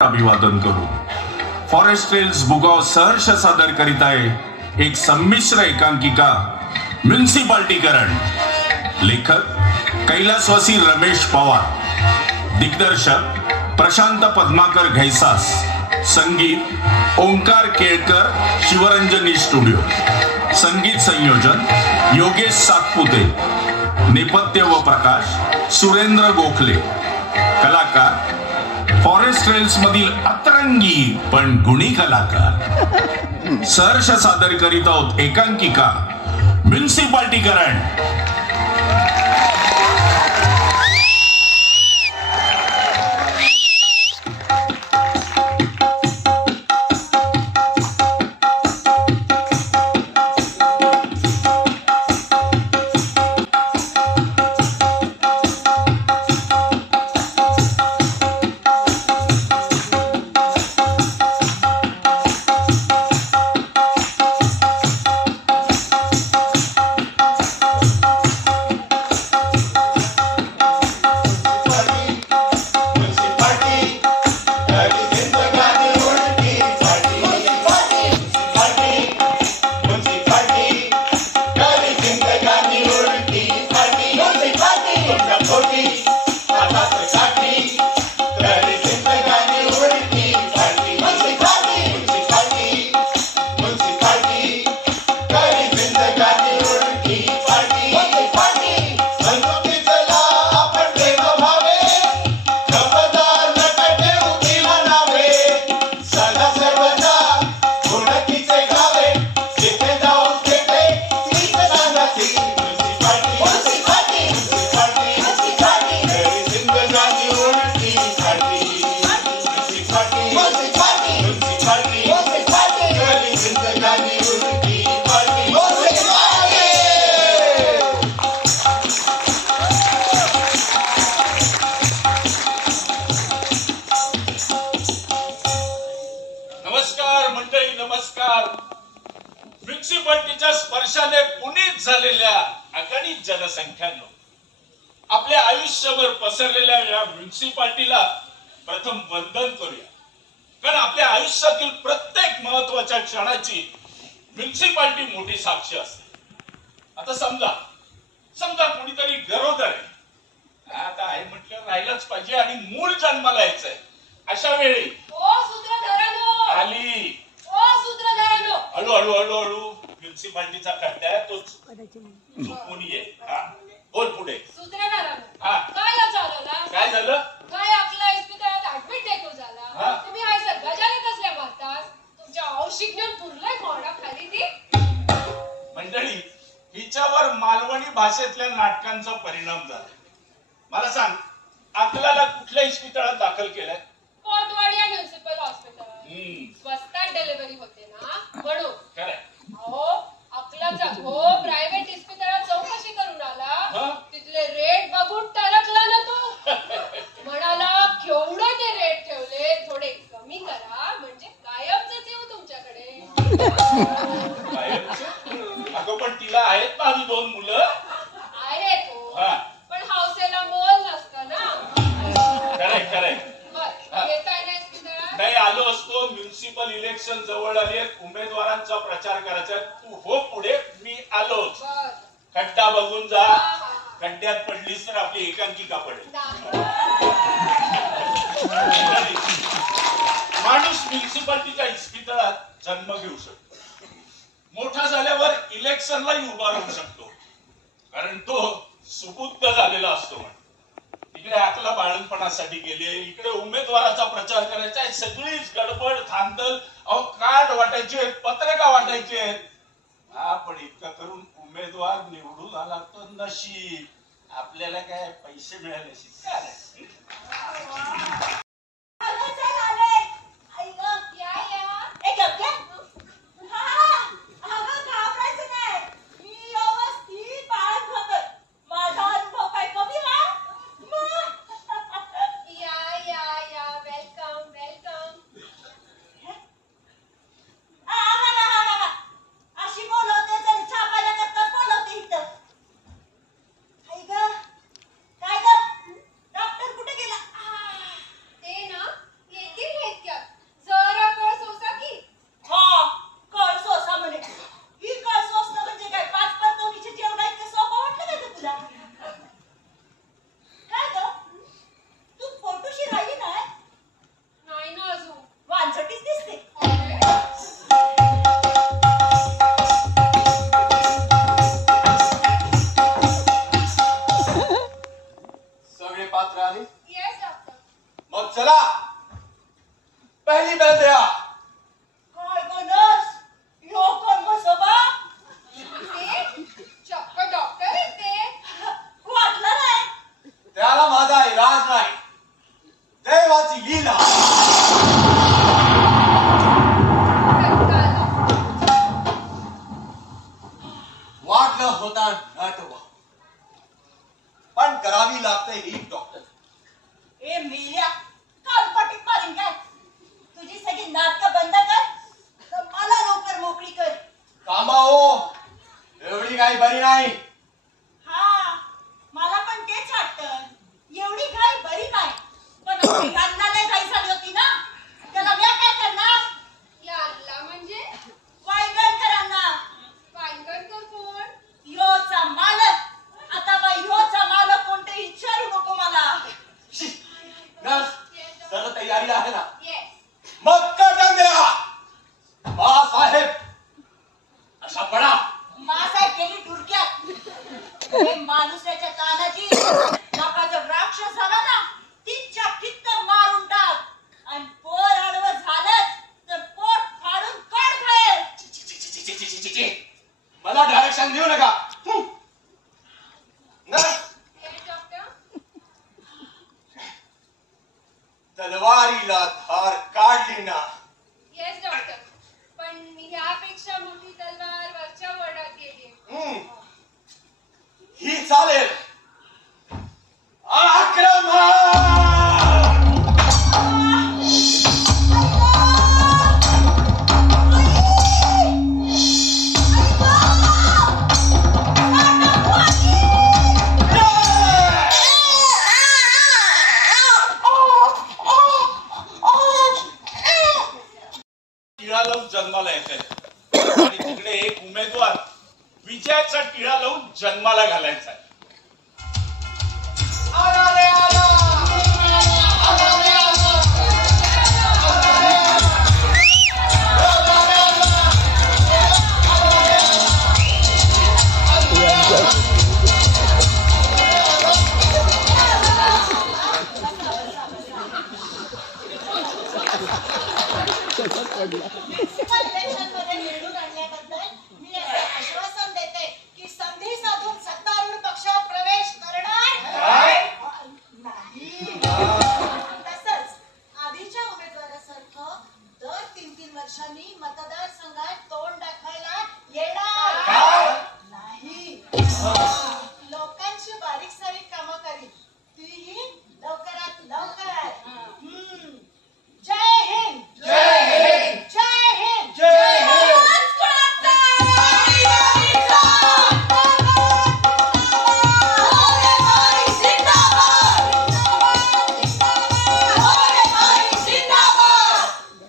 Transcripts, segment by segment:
अभिवादन करू। Forest trails बुगाव सहर्ष सादर करीत आहे एक संमिश्र एकांकिका म्युनिसिपालिटीकरण। लेखक कैलासवासी रमेश पवार, दिग्दर्शक प्रशांत पद्माकर घैसास, संगीत ओंकार केळकर शिवरंजनी स्टुडिओ, संगीत संयोजन योगेश सातपुते, नेपथ्य व प्रकाश सुरेंद्र गोखले, कलाकार फॉरेस्ट ट्रेल्स मधील अतरंगी पण गुणी कलाकार। सहर्ष सादर करीत आहोत एकांकिका म्युनिसिपालिटीकरण। म्युनिसिपालिटीच्या स्पर्शाने पुनीत झालेल्या अगणित जनसंख्यांनो, आपल्या आयुष्यभर पसरलेल्या या म्युनिसिपालिटीला प्रथम वंदन करूया। कारण आपल्या आयुष्यातील प्रत्येक महत्त्वाच्या क्षणाची म्युनिसिपालिटी मोठी साक्षी असते। आता समजा कोणीतरी गरोदर आहे, आता आई म्हटलं राहिलंच पाहिजे आणि मूल जन्माला यायचंय, अशा वेळी आली हळू हळू हळू हळू म्युनिसिपालिटीचा खड्डा आहे तो चुकून ये। बोल पुढे। काय झालं? काय आपला इस्पितळात ऍडमिट देखो झाला, तुम्ही हाय सर गजाली कसल्या मारतास? तुमच्या औषिकने पुरलंय मोडा खाली ती मंडळी। हिच्यावर मालवणी भाषेतल्या नाटकांचा परिणाम झाला। मला सांग, आपल्याला कुठल्या इस्पितळात दाखल केलंय? कोटवाडिया म्युनिसिपल हॉस्पिटल। स्वस्तात डिलिव्हरी होते ना म्हणून। खरंय। अहो अकलाचा प्रायव्हेट इस्पितळात चौकशी करून आला, तिथले रेट बघून टरकला ना तो। म्हणाला केवढे ते रेट ठेवले, थोडे कमी करा म्हणजे कायमच येऊ तुमच्याकडे। अगं पण तिला आहेत ना अजून 2 मुलं? आहेत हो, पण हौसेला मोल नसतं ना। खरंय। नाही आलो असतो। म्युनिसिपल इलेक्शन जवळ आली आहेत, उमेदवारांचा प्रचार करायचा। तू हो पुढे, मी आलोच। खड्डा बघून जा, खड्ड्यात पडलीस तर आपली एकांकिका पडेल। माणूस म्युनिसिपालिटीच्या इस्पितळात जन्म घेऊ शकतो, मोठा झाल्यावर इलेक्शनलाही उभा राहू शकतो, कारण तो सुबुद्ध झालेला असतो। इकडे आपला बाळणपणासाठी गेले, इकडे उमेदवाराचा प्रचार करायचा आहे, सगळीच गडबड धांदल। अहो कार्ड वाटायचे, पत्रका वाटायचे, पण इतकं करून उमेदवार निवडून आला तर नशीब, आपल्याला काय पैसे मिळाले काय? अशी बोलवते तरी छापायला करता बोलवते इथं। पहली बेल दिया। काय बोलस यो कोण बसोबा चक्क डॉक्टर आहेत ते. वाटलं नाही त्याला माझा इलाज नाही, देवाची लीला। वाटलं होता नटवा, पण करावी लागते ही डॉक्टर। ए मेल्या कालपटीत मारीन काय तुझी सगळी नाटकं बंद कर तर मला लवकर मोकळी कर। थांबा हो, एवढी काही बरी नाही। हा मला पण तेच वाटतं, एवढी घाई बरी नाही, पण वेगांना लय घाई झाली होती ना, त्याला मी काय करणार? याला म्हणजे वायगणकरांना। वांगणकर कोण? योचा मालक। आता बाई योचा मालक कोणते विचारू नको मला। नर्स, सर्व तयारी आहे ना? येस. मग कटन द्या। बाळासाहेब असा पडा। मासाहेब गेली डुरक्यात। हे माणुसऱ्याच्या कानाची नका जर राक्षस झाला ना, तिच्या कित्त मारून टाक, आणि पोर आडवं झालंच तर पोट फाडून काढ बाहेर। मला डायरेक्शन देऊ नका। Nurse, yes doctor. तलवारीला धार काढली ना। Yes doctor. पण ह्यापेक्षा मोठी तलवार वरच्या वडात गेली. ही चालेल। आक्रमण! टिळा लावून जन्माला येते आणि तिकडे एक उमेदवार विजयाचा टिळा लावून जन्माला घालायचा आहे. म्युनिसिपल इलेक्शनमध्ये निवडून आणल्याबद्दल मी असं आश्वासन देते की संधी साधून सत्तारूढ पक्षात प्रवेश करणार नाही। तसंच आधीच्या उमेदवारासारखं दर 3-3 वर्षांनी मतदारसंघात तोंड दाखवायला येणार नाही। लोकांची बारीक सारीक कामं करीन, तीही लवकरात लवकर। जय हिंद। जय हिंद। जय हिंद। जय हिंद।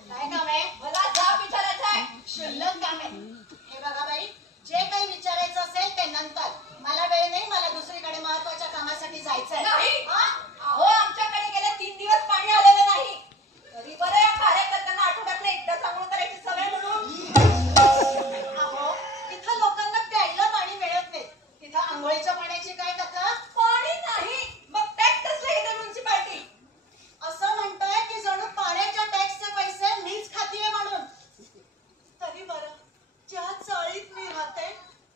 काय काम आहे? मला जाब विचारायचा आहे। शुल्लक काम आहे। हे बघा बाई, जे काही विचारायचं असेल ते नंतर, मला वेळ नाही, मला दुसरीकडे महत्वाच्या कामासाठी जायचंय। नाही. अहो, आमच्याकडे गेले 3 दिवस पाणी आलेलं नाही. तरी बरं या कार्यकर्त्यांना आठवड्यातनं एकदा चांगलं करायची सवय म्हणून. अहो, इथं लोकांना प्यायला पाणी मिळत नाही, तिथं आंघोळीच्या पाण्याची काय कथा? पाणी नाही, मग टॅक्स कसले हे म्युन्सिपाल्टी? असं म्हणताय की जणू पाण्याच्या टॅक्सचे पैसे मीच खातीये म्हणून। तरी बरं, ज्या चाळीत मी राहते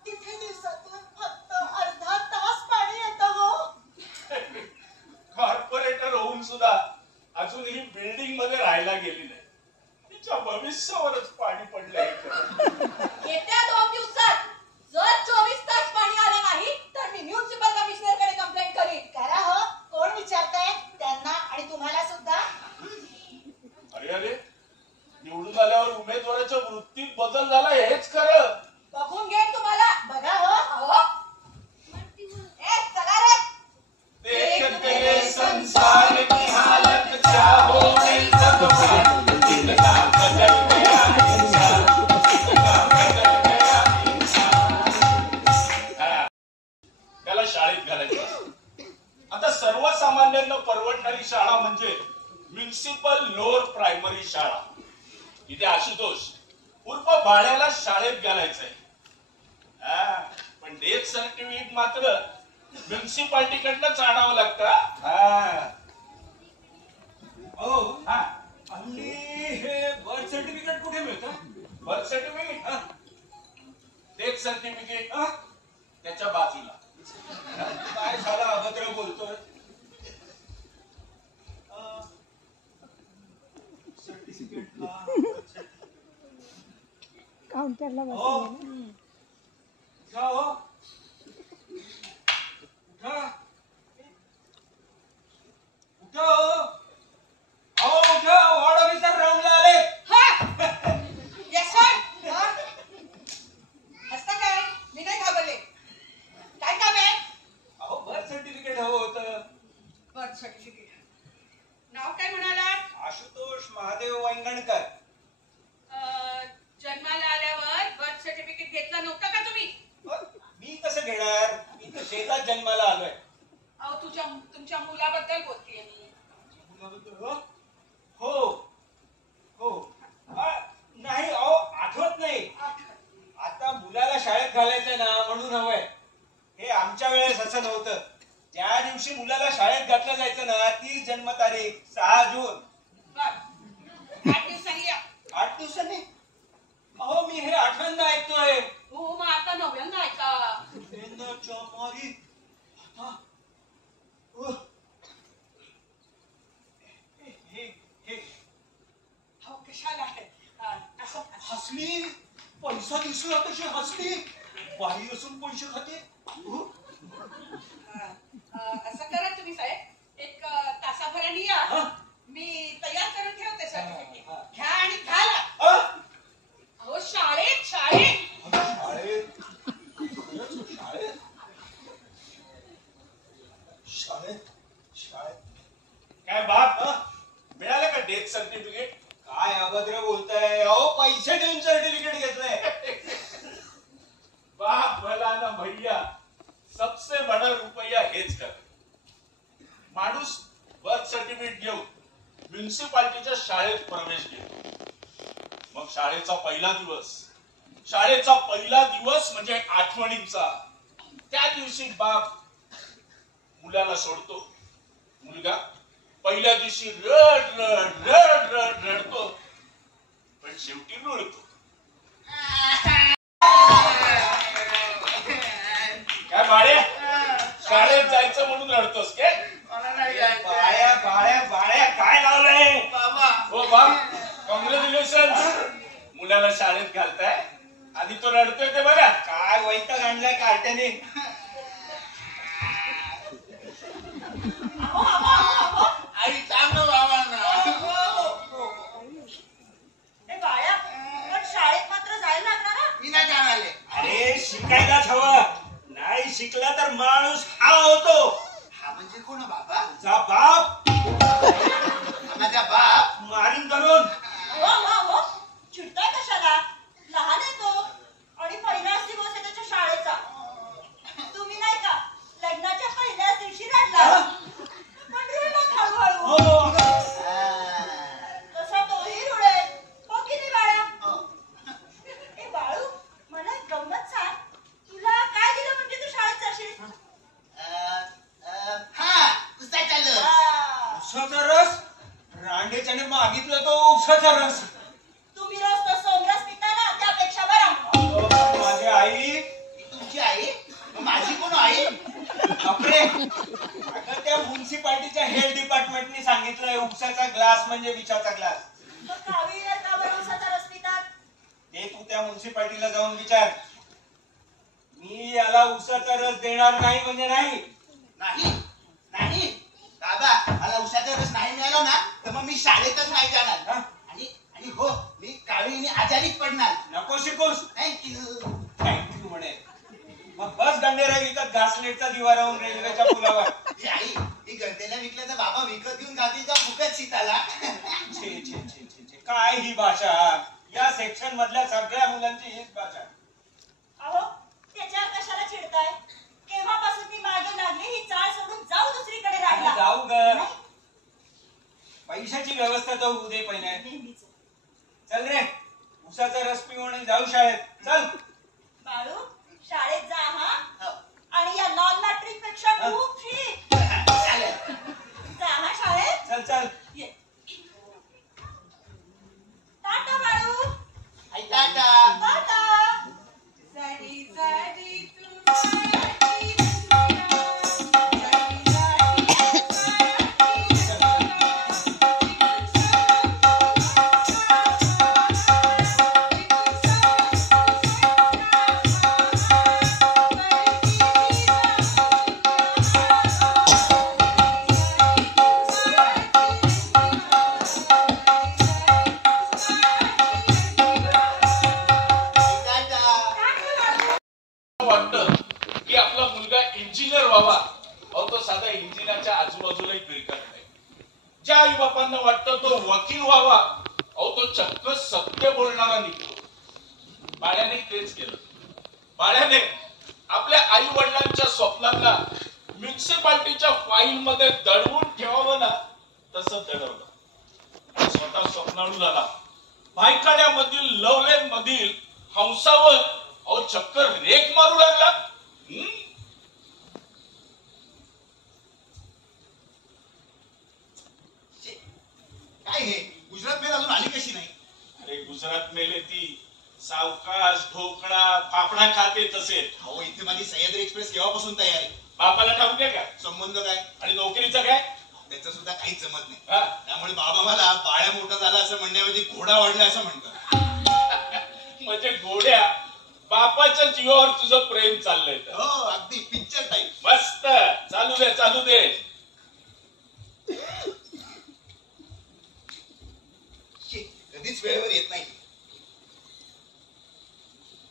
तिथे दिवसातून फक्त अर्धा तास पाणी येतं हो। कॉर्पोरेटर होऊन सुद्धा अजूनही बिल्डिंग मध्ये राहायला गेली नाही. तिच्या भविष्यावरच पाणी पडलंय. येत्या 2 दिवसात जर 24 तास पाणी आलं नाही तर मी म्युन्सिपल कमिशनरकडे कंप्लेंट करीन. करा हो, कोण विचारताय? त्यांना आणि तुम्हाला सुद्धा। अरे निवडून आल्यावर उमेदवाराच्या वृत्तीत बदल झाला हेच खरं. बघून घेईन तुम्हाला. बघा हो। अहो, चला रे. देखते संसार की हालत क्या हो गई भगवान, इनका बदल गया इंसान, इनका बदल गया इंसान. त्याला शाळेत घालायचं. आता सर्वसामान्यांना परवडणारी शाळा म्हणजे म्युनिसिपल लोअर प्रायमरी शाळा. इथे आशुतोष उर्फ बाळ्याला शाळेत घालायचंय. पण डेथ सर्टिफिकेट मात्र म्युन्सिपाल्टीकडनंच आणावं लागतं. हो, हल्ली सर्टिफिकेट त्याच्या बाजूला. काय झालं अभद्र बोलतोय? काउंटरला हो. बसले उठा हो. उठा. उठा हो. अहो उठा. वॉर्ड ऑफिसर राऊंडला आले. हसता काय? मी नाही घाबरले. काय काम आहे? अहो बर्थ सर्टिफिकेट हवं होतं. Birth certificate. नाव काय म्हणालात? आशुतोष महादेव वांगणकर. जन्माला आल्यावर बर्थ सर्टिफिकेट घेतला नव्हता का तुम्ही? मी कसं घेणार? मी तर शेतात जन्माला आलोय. अहो तुमच्या मुलाबद्दल बोलतेय मी. हो हो हो. नाही अहो आठवत नाही. आता मुलाला शाळेत घालायचं ना म्हणून हवंय. हे आमच्या वेळेस असं नव्हतं. ज्या दिवशी मुलाला शाळेत घातलं जायचं ना ती जन्मतारीख 6 जून. बर. 8 दिवसांनी या. 8 दिवसांनी? अहो मी हे आठवणीनं ऐकतोय. हो मग आता 9व्यांदा ऐका. हो कशाला आहे? असं हसली. पैसा दिसला तशी हसली. बाई असून पैसे खाते. असं करा तुम्ही साहेब. एक तासाभराने या. मी तयार करून ठेवते सर्टिफिकेट. घ्या आणि घाला. अहो शाळेत शाळेत. काय बाप मिळालं का डेथ सर्टिफिकेट? काय अभद्र बोलताय? अहो पैसे देऊन सर्टिफिकेट घेतलंय. बाप भला ना भैया, सबसे बडा रुपया हेच कर. माणूस बर्थ सर्टिफिकेट घेऊन म्युन्सिपाल्टीच्या शाळेत प्रवेश घेतो. मग शाळेचा पहिला दिवस म्हणजे आठवणींचा. त्या दिवशी बाप मुलाला सोडतो. मुलगा पहिल्या दिवशी रडतो पण शेवटी रुळतो. काय बाळ्या, शाळेत जायचं म्हणून रडतोस काय? बाळ्या काय लावलंय? हो बाप, कॉंग्रॅच्युलेशन. मुलाला शाळेत घालताय. आधी तो रडतोय ते बघा. काय वैताग आणलाय कार्ट्याने. आई चांगलं बाळा, पण शाळेत मात्र जायला लागणार ना? मी नाही जाणार. अरे शिकायलाच हवं. नाही शिकला तर माणूस हा होतो. हा म्हणजे कोण बाबा? तुझा बाप. माझा बाप. मारीन करून. हो चिडताय कशाला? लहान आहे तो आणि पहिलाच दिवस आहे त्याच्या शाळेचा. तुम्ही नाही का लग्नाच्या पहिल्याच दिवशी रडला? पण रुळला हळूहळू. तसा तोही रुळेल. हो की नाही बाळा? ए बाळू, मला एक गंमत सांग. तुला काय दिलं म्हणजे तू शाळेत जाशील? हा उसाचा लस. उसाचा रस? रांडेच्याने मागितलं तो उसाचा रस. तुम्ही रोज तो सोमरस पिता ना, त्यापेक्षा बरा. माझी आई. तुमची आई? माझी कोण आई? बापरे. अगं त्या म्युन्सिपाल्टीच्या हेल्थ डिपार्टमेंटने सांगितलंय उपसाचा ग्लास म्हणजे विषाचा ग्लास. मग कावीळला का बरं उसाचा रस पितात? ते तू त्या म्युन्सिपाल्टीला जाऊन विचार. मी याला उसाचा रस देणार नाही म्हणजे नाही. नाही नाही बाबा, मला उसाचा रस नाही मिळाला ना तर मग मी शाळेतच नाही जाणार. आणि हो, मी काळीने आजारीच पडणार. नको शिकूस. थँक्यू म्हणे. मग बस गंडेरा विकत घासलेटचा दिवा राहून रेल्वेच्या पुलावर. आई, ही गंटेला विकलं तर बाबा विकत घेऊन जातील का फुकट शीताला? छे छे छे छे छे. काय ही भाषा? या सेक्शन मधल्या सगळ्या मुलांची हीच भाषा. अहो त्याच्यावर कशाला चिडताय? केव्हापासून ती मागे लागली ही चाळ सोडून जाऊ दुसरीकडे राहिला. जाऊ ग. पैशाची व्यवस्था तर होऊ दे पहिले. नेहमीच. चल रे, उसाचा रस पिऊन आणि जाऊ शाळेत. चल बाळू, शाळेत जा हा. आणि या नॉन मॅट्रिक पेक्षा खूप फी. जा हा शाळेत. चल चल. ये. टाटा बाळू. आई टाटा. टाटा. सरी सरी व्हावा, अहो तो चक्क सत्य बोलणारा निघतो. बाळ्याने तेच केलं. बाळ्याने आपल्या आई वडिलांच्या स्वप्नांना म्युन्सिपाल्टीच्या फाईल मध्ये दडवून ठेवावं ना, तसं दडवलं. स्वतः स्वप्नाळू झाला. भायखळ्यामधील लवलेन मधील हंसावर अहो चक्क रेख मारू लागला. काय हे गुजरात मेल अजून आली कशी नाही? अरे गुजरात मेले ती सावकाश ढोकळा फाफडा खाते तसे. अहो इथे माझी सह्याद्री एक्सप्रेस केव्हापासून तयार आहे. बापाला ठाऊक आहे का? संबंध काय? आणि नोकरीचं काय? त्याचं सुद्धा काहीच जमत नाही. हा? त्यामुळे बाबा मला बाळ्या मोठा झाला असं म्हणण्याऐवजी घोडा वाढला असं म्हणतात. म्हणजे घोड्या बापाच्या जीवावर तुझं प्रेम चाललंय तर. हो अगदी पिक्चर टाईप. मस्त. चालू दे चालू दे. कधीच वेळेवर येत नाही.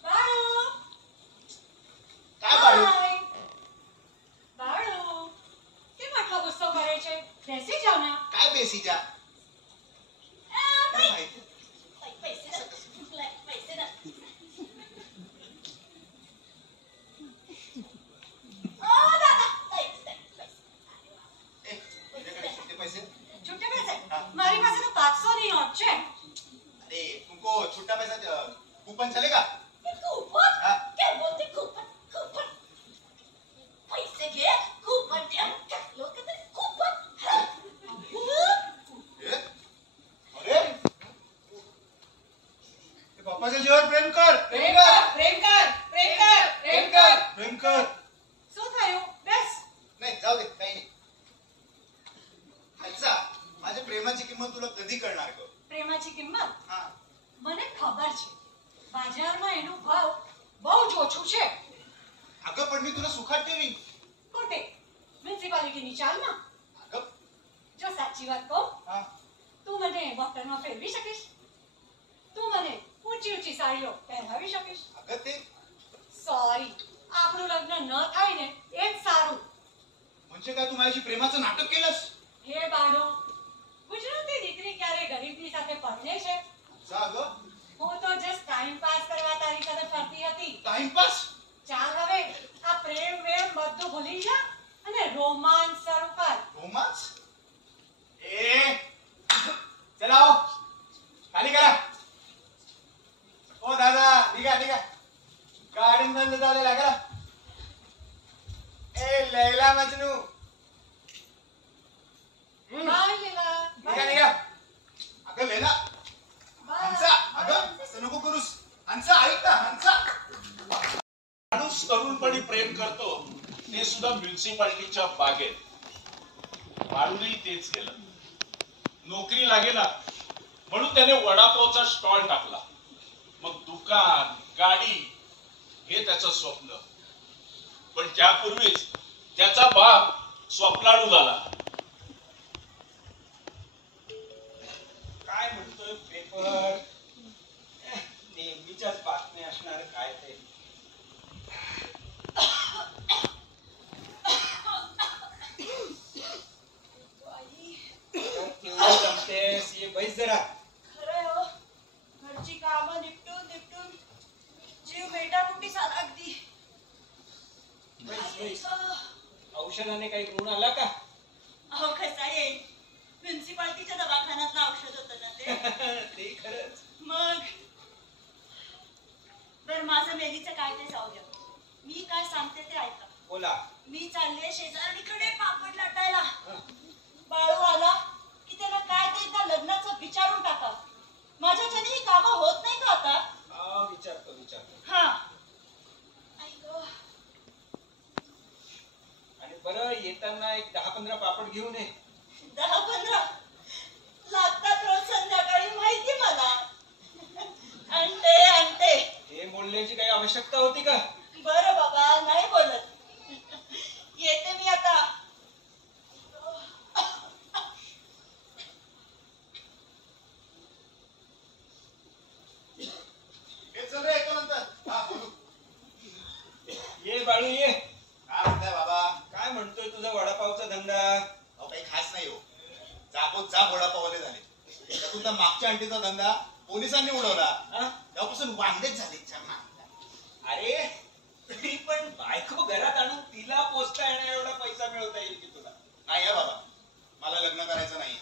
बाळू काय बाळू? हाय. बाळू ते म्हटलं पुस्तक भरायचे बेसी जाऊ ना. काय बेसीच्या? काय माहिती? पैसे ना. ए, तुझ्याकडे छोटे पैसे? छुट्टे पैसे मारी पास तो 500 नहीं और चेक. अरे तुमको छोटा पैसा कूपन चलेगा? कूपन हाँ. क्या बोलते कूपन पैसे घे कूपन दे लोग कहते कूपन. अरे बाप्पाच्या जीवावर प्रेम कर. प्रेम कर. શું થયું બેસ. नाही जाऊ दे काही नाही. अच्छा माझ्या प्रेमाची किंमत तुला कधी कळणार ग? પ્રેમાची કિંમત हा મને ખબર છે. બજારમાં એનો ભાવ બહુ જ ઓછું છે. अगं पण मी तुला सुखात ठेवीन. કોટે મ્યુનિસિપાલિટીની ચાલમાં अगं જો સાચી વાત કહું हा તું મને બફરમાં ફેરવી શકીશ. તું મને ઊંચી ઊંચી સાડીઓ પહેરાવી શકીશ. अगं ते सॉरी આપણું લગ્ન ન થાય ને એ જ સારું. म्हणजे काय तू माझ्याशी प्रेमाचं नाटक केलंस? હે બાળો ગુજરાતી દીકરી ક્યારે ગરીબની સાથે પરણે છે? अच्छा अगं હું તો જસ્ટ ટાઈમ પાસ કરવા તારી સાથે ફરતી હતી. टाइमपास? ચાલ હવે આ પ્રેમ વેમ બધું ભૂલી જા અને રોમાંસ શરૂ કર. रोमांस? ए चला आओ खाली करा. ओ दादा निघा निघा. गाडी बंद झालेला करा. ए लैला मजनू બાય લીલા. निघा निघा. अगं लैला બાય. हंसा अगं असं नको करूस. हंसा ऐक ना हंसा. माणूस तरुणपणी प्रेम करतो ते सुद्धा म्युन्सिपाल्टीच्या बागेत. बाळूनेही तेच केलं. नोकरी लागेना म्हणून त्याने वडापावचा स्टॉल टाकला. मग दुकान गाडी हे त्याचं स्वप्न. पण त्यापूर्वीच त्याचा बाप स्वप्नाळू झाला. काय म्हणतोय पेपर? नेहमीच्याच बातम्या असणार काय ते. केवढं जमतेस? ये बैस जरा. खरंय हो घरची कामं निपटून निपटून जीव मेटामुटी झाला अगदी. बैस बैस. औषधाने काही गुण आला का? अहो कसा येईल म्युन्सिपाल्टीच्या दवाखान्यातलं औषध होतं ना ते. ते खरंच. मग बर माझं मेलीचं काय ते जाऊ द्या. मी काय सांगते ते ऐका. बोला. मी चालले शेजारणीकडे पापड लाटायला. बाळू आला की त्याला काय ते एकदा लग्नाचं विचारून टाका. माझ्याच्याने ही कामं होत नाही का आता? हा विचारतो. हा ऐक आणि बरं येताना एक 10-15 पापड घेऊन ये. 10-15 लागतात रोज संध्याकाळी माहिती मला. आणते हे बोलण्याची काही आवश्यकता होती का? बरं बाबा नाही बोलत. येते मी आता. हे चल रे ऐकू नंतर. हा बोलू. ये बाळू ये. काय म्हणताय बाबा? काय म्हणतोय तुझा वडापावचा धंदा? अहो काही खास नाही हो. जागोजाग वडापावले झाले. त्यातून त्या त्याचा मागच्या अंटीचा धंदा पोलिसांनी उडवला तेव्हापासून वांदेच झाले. अरे तरी पण बायको घरात आणून तिला पोचता येण्या एवढा पैसा मिळवता येईल की तुला? नाही आहे बाबा, मला लग्न करायचं नाही.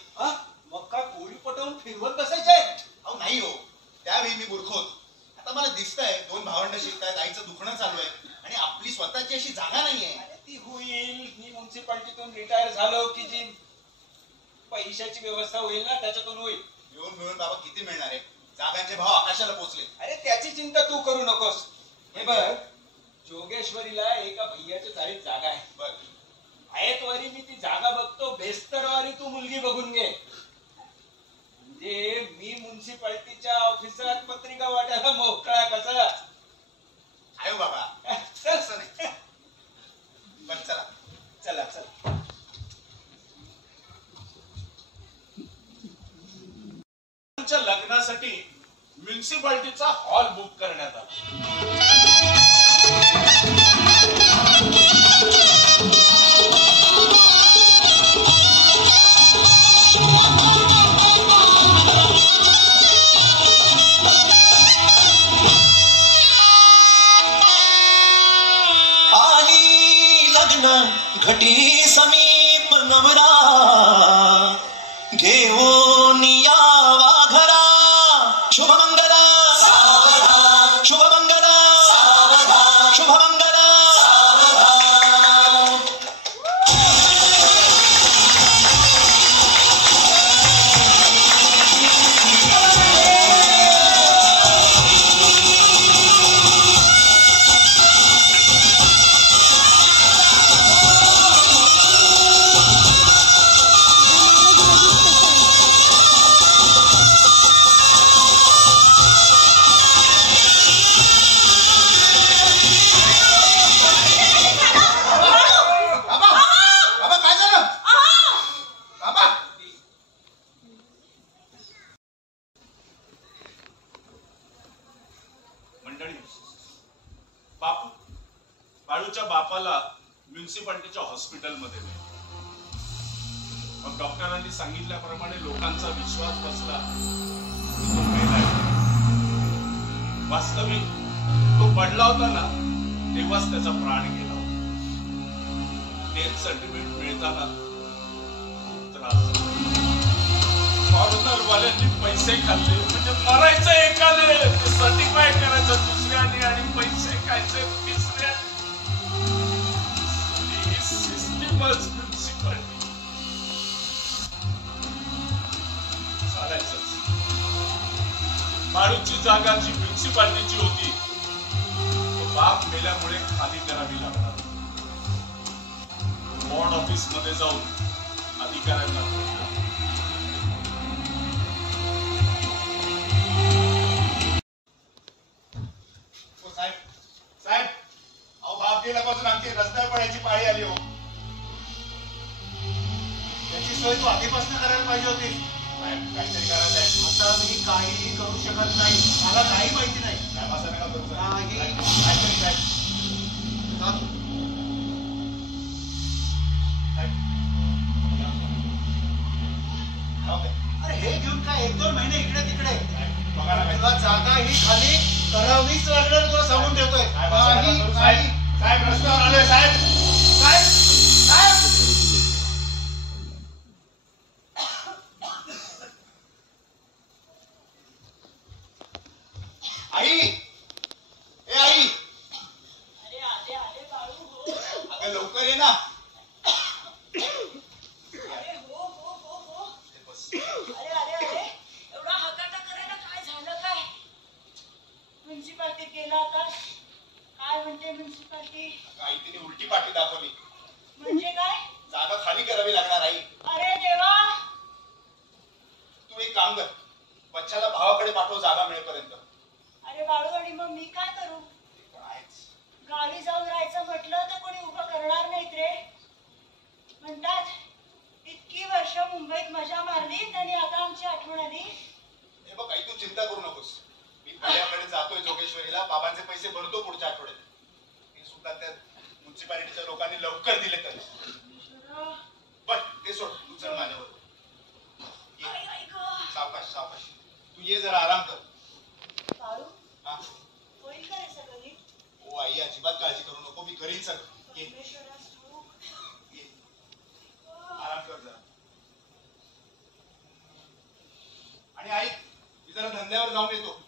मग का पोरी पटवून फिरवत बसायचंय? अहो नाही हो, त्यावेळी मी मूर्ख होतो. आता मला दिसतंय 2 भावंड शिकतायत, आईचं दुखणं चालू आहे आणि आपली स्वतःची अशी जागा नाहीये. ती होईल. मी म्युन्सिपाल्टीतून रिटायर झालो की जी पैशाची व्यवस्था होईल ना त्याच्यातून होईल. मिळून मिळून बाबा किती मिळणार आहे? जागांचे भाव आकाशाला पोचले. अरे त्याची चिंता तू करू नकोस. हे बघ, जोगेश्वरीला एका भैयाच्या चाळीत जागा आहे. बर, आयतवारी मी ती जागा बघतो, बेस्तरवारी तू मुलगी बघून घे. म्हणजे मी म्युन्सिपाल्टीच्या ऑफिसात पत्रिका वाटायला मोकळा कसा? आहे बाबा, असं नाही. पण चला चला चला. लग्नासाठी म्युन्सिपाल्टीचा हॉल बुक करण्यात आला. आली लग्न घटी समीप नवरा घेऊन यावा घरा. शुभमंगल शुभमंगल शुभमंगल. बाळूच्या बापाला म्युन्सिपाल्टीच्या हॉस्पिटलमध्ये नेलं. मग डॉक्टरांनी सांगितल्याप्रमाणे लोकांचा विश्वास बसला. तो मेलाय. वास्तविक तो पडला होता ना तेव्हाच त्याचा प्राण गेला होता. डेथ सर्टिफिकेट मिळताना खूप त्रास झाला. फॉरेनर वाल्यांनी पैसे खाल्ले. म्हणजे मरायचं एकाने, सर्टिफाय करायचं दुसऱ्याने आणि पैसे खायचे तिसऱ्याने. सिस्टीमच म्युन्सिपाल्टी चालायचंच. बाळूची जागा जी म्युन्सिपाल्टीची होती तो बाप मेल्यामुळे खाली करावी लागणार. बॉर्ड ऑफिस मध्ये जाऊन अधिकाऱ्यांना भेटला. साहेब साहेब, अहो बाप गेल्यापासून आमची रस्त्यावर पडायची पाळी आली हो. त्याची सोय तू आधीपासून करायला पाहिजे होती. साहेब काहीतरी करायचं आहे. आता मी काहीही करू शकत नाही. मला काही माहिती नाही. साहेब असं नका करू. काहीतरी साहेब. अरे हे घेऊन काय 1-2 महिने इकडे तिकडे तुला जागा ही खाली करावीच लागणार. तुला सांगून ठेवतोय. साहेब रस्त्यावर आलोय. साहेब साहेब साहेब आई, ए आई. अरे आले आले बाळू. अगं लवकर ये ना. अरे हो हो हो हो. अरे अरे अरे एवढा हकाटा करायला काय झालं काय? म्युन्सिपाल्टीत गेला आकाश. काय म्हणते म्युन्सिपाल्टी? आई तिने उलटी पाठी दाखवली. म्हणजे काय? जागा खाली करावी लागणार आई. अरे देवा. तू एक काम कर, बच्चाला भावाकडे पाठव जागा मिळेपर्यंत. अरे बाळू, आणि मग मी काय करू? गावी जाऊन राहायचं म्हटलं तर कोणी उभं करणार नाहीत रे. म्हणतात इतकी वर्ष मुंबईत मजा मारली आणि आता आमची आठवण आली. हे बघ आई, तू चिंता करू नकोस. मी भैयाकडे जातोय जोगेश्वरीला. बाबांचे पैसे भरतो पुढच्या आठवड्यात. हे सुद्धा त्या म्युन्सिपालिटीच्या लोकांनी लवकर दिले तर. पण ते सोड, तू चल माझ्यावर. सावकाश सावकाश. तू ये जरा आराम कर. बाळू हा? होईल का रे सगळं नीट? हो आई, अजिबात काळजी करू नको, मी करीन सगळं. ये परमेश्वरास ठाऊक. ये. आराम कर जरा. आणि आई, मी जरा धंद्यावर जाऊन येतो.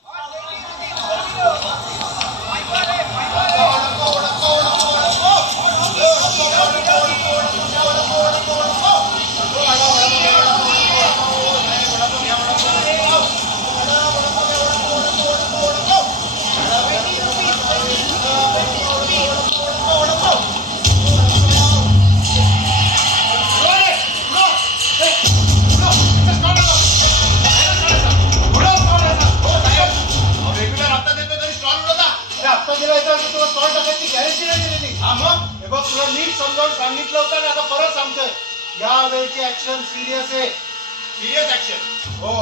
तुला नीट समजावून सांगितलं होतं आणि आता परत सांगतोय, या वेळची ऍक्शन सिरियस आहे. Serious action? हो,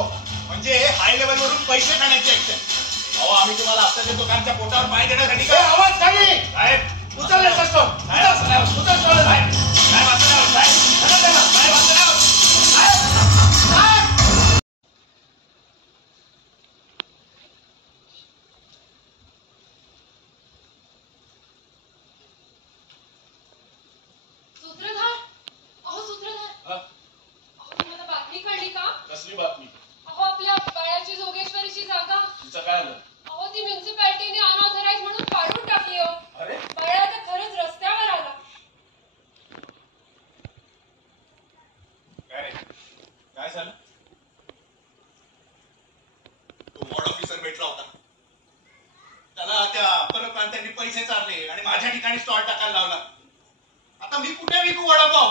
म्हणजे हाय लेवल वरून पैसे खाण्याची ऍक्शन. अहो, आम्ही तुम्हाला आता देतो कांच्या पोटावर पाय देण्यासाठी काय? आवाज खाली साहेब उचलले सस्तो सूत्रधार, अहो सूत्रधार, अहो तुम्हाला बातमी कळली का? कसली बातमी? अहो आपल्या बाळाची जोगेश्वरीची जागा, तुमचं काय आलं? अहो ती म्युन्सिपाल्टीने अनऑथराइज म्हणून काढून टाकली. हो अरे बाळा तर खरंच रस्त्यावर आला. काय रे, काय झालं? तो वॉर्ड ऑफिसर भेटला होता. त्याला त्या परप्रांत्यांनी पैसे चालले आणि माझ्या ठिकाणी स्टॉल टाकायला लावला. आता मी कुठे विकू वडापाव?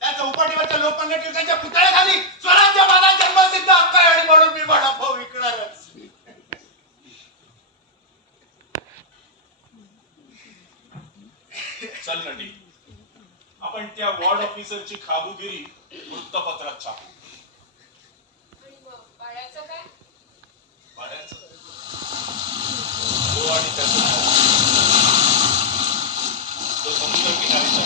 त्या चौपाटीवरच्या लोखंडी टिळकांच्या पुतळ्याखाली स्वराज्य माझा जन्मसिद्ध हक्क आहे आणि म्हणून मी वडापाव विकणारच. चल नटी, आपण त्या वॉर्ड ऑफिसरची खाबुगिरी वृत्तपत्रात छापू. आणि मग बाळाचं काय? भाड्याचं तो आणि त्याचं तो समुद्र किनारीचा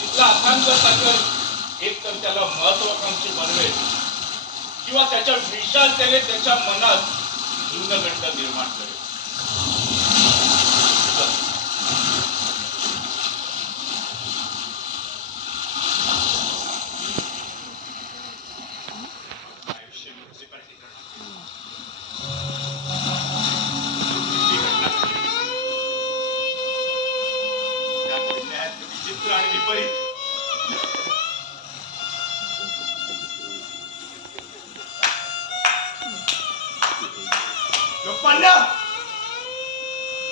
तिथला अथांग सागर एक तर त्याला महत्वाकांक्षी बनवेल किंवा त्याच्या विशालतेने त्याच्या मनात न्यूनगंड निर्माण करेल. आयुष्य म्युन्सिपालिटी विचित्र आणि विपरीत. लोकमान्य,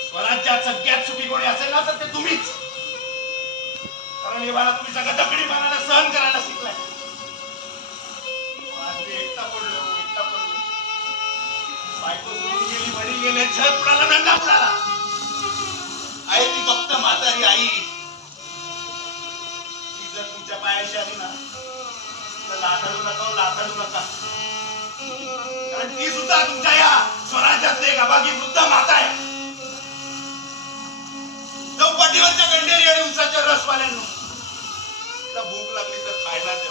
स्वराज्यात सगळ्यात सुखी कोणी असेल ना तर ते तुम्हीच. कारण हे मला तुम्ही सगळं दगडीपणाला सहन करायला शिकलाय. आज मी एकटा पडलो. बायको सोडून गेली, वडील गेले, छत बुडाला, धंदा बुडाला. आहे ती फक्त म्हातारी आई. ती जर तुमच्या पायाशी आली ना तर लाथाडू नका. कारण ती सुद्धा तुमच्या या स्वराज्यात एक अभागी वृद्ध माता आहे. चौपाटीवरच्या गंडेरी आणि उसाच्या रसवाल्यांनो, तिला भूक लागली तर खायला द्या.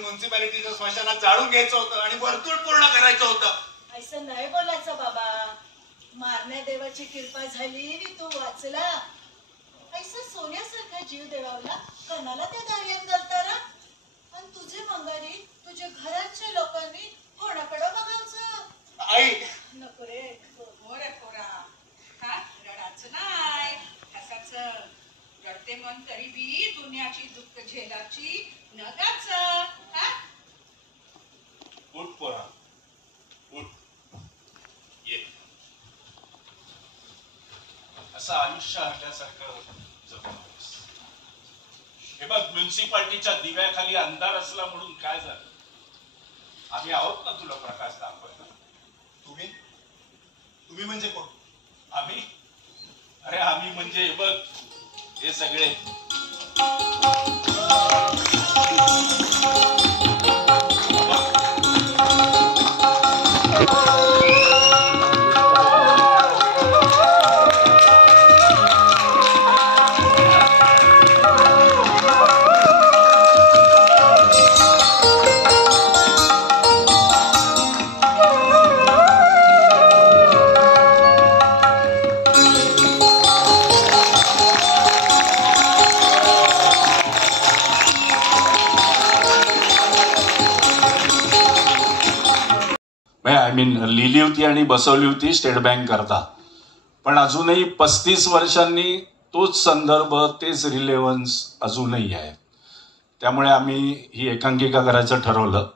म्युन्सिपालिटीच्या स्मशानात जाळून घ्यायचं होतं आणि वर्तुळ पूर्ण करायचं होतं. असं नाही बोलायचं बाबा. मारण्या देवाची कृपा झाली आणि तू वाचला. ऐसा सोन्यासारखा जीव देवावला कणाला त्या दार्यात घालताना आणि तुझे मंगारी तुझ्या घराच्या लोकांनी कोणाकडे बघायचं? आई नको रे मोरे पोरा. हा रडाचं नाही हसाचं. रडते मन तरी बी दुनियाची दुःख झेलाची नगाच. हा उठ पोरा उठ. ये असं आयुष्य हरल्यासारखं जगू नकोस. हे बघ, म्युन्सिपाल्टीच्या दिव्याखाली अंधार असला म्हणून काय झालं? आम्ही आहोत ना तुला प्रकाश दाखवायला. तुम्ही तुम्ही म्हणजे कोण? आम्ही? अरे आम्ही म्हणजे हे बघ, हे सगळे. आय मीन लिहिली होती आणि बसवली होती स्टेट बँक करता, पण अजूनही 35 वर्षांनी तोच संदर्भ, तेच रिलेव्हन्स अजूनही आहे. त्यामुळे आम्ही ही एकांकिका करायचं ठरवलं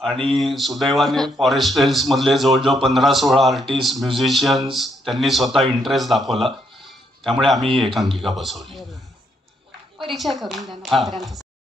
आणि सुदैवाने फॉरेस्ट हिल्स मधले जवळजवळ 15-16 आर्टिस्ट, म्युझिशियन्स त्यांनी स्वतः इंटरेस्ट दाखवला. त्यामुळे आम्ही ही एकांकिका बसवली. परीक्षा करून द्या ना हां. पत्रांचं